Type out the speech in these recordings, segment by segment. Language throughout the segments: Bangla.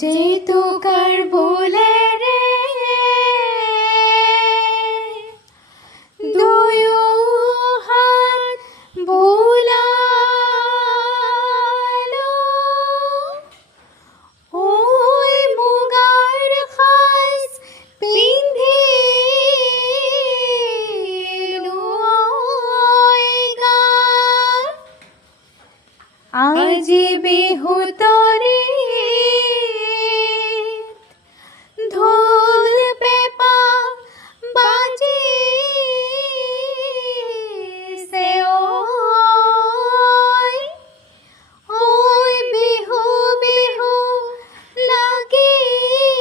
জেতুকার বলে রে দুয়ো হাত বোলালো ওই মুগার খাস পিন্ধিলো ওই গান আজ বিহু তরে ঢোল পেপা বাজিছে ওই বিহু বিহু লাগিছে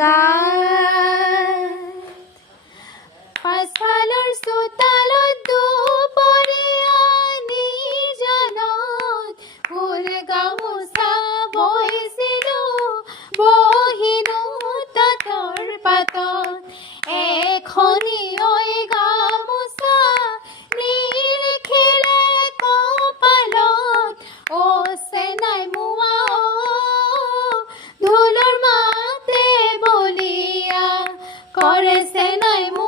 গাত পাছফালৰ চোতালত দুপৰীয়া নিজানত ফুল গামোচা বৈছিলো বহিনো তাঁতৰ পাতত এখনি ঐ গামোচা নিৰিখিলে কপালত চেনাই মোৱা ঢোলৰ মাতে বলিয়া কৰে চেনাই মোৱা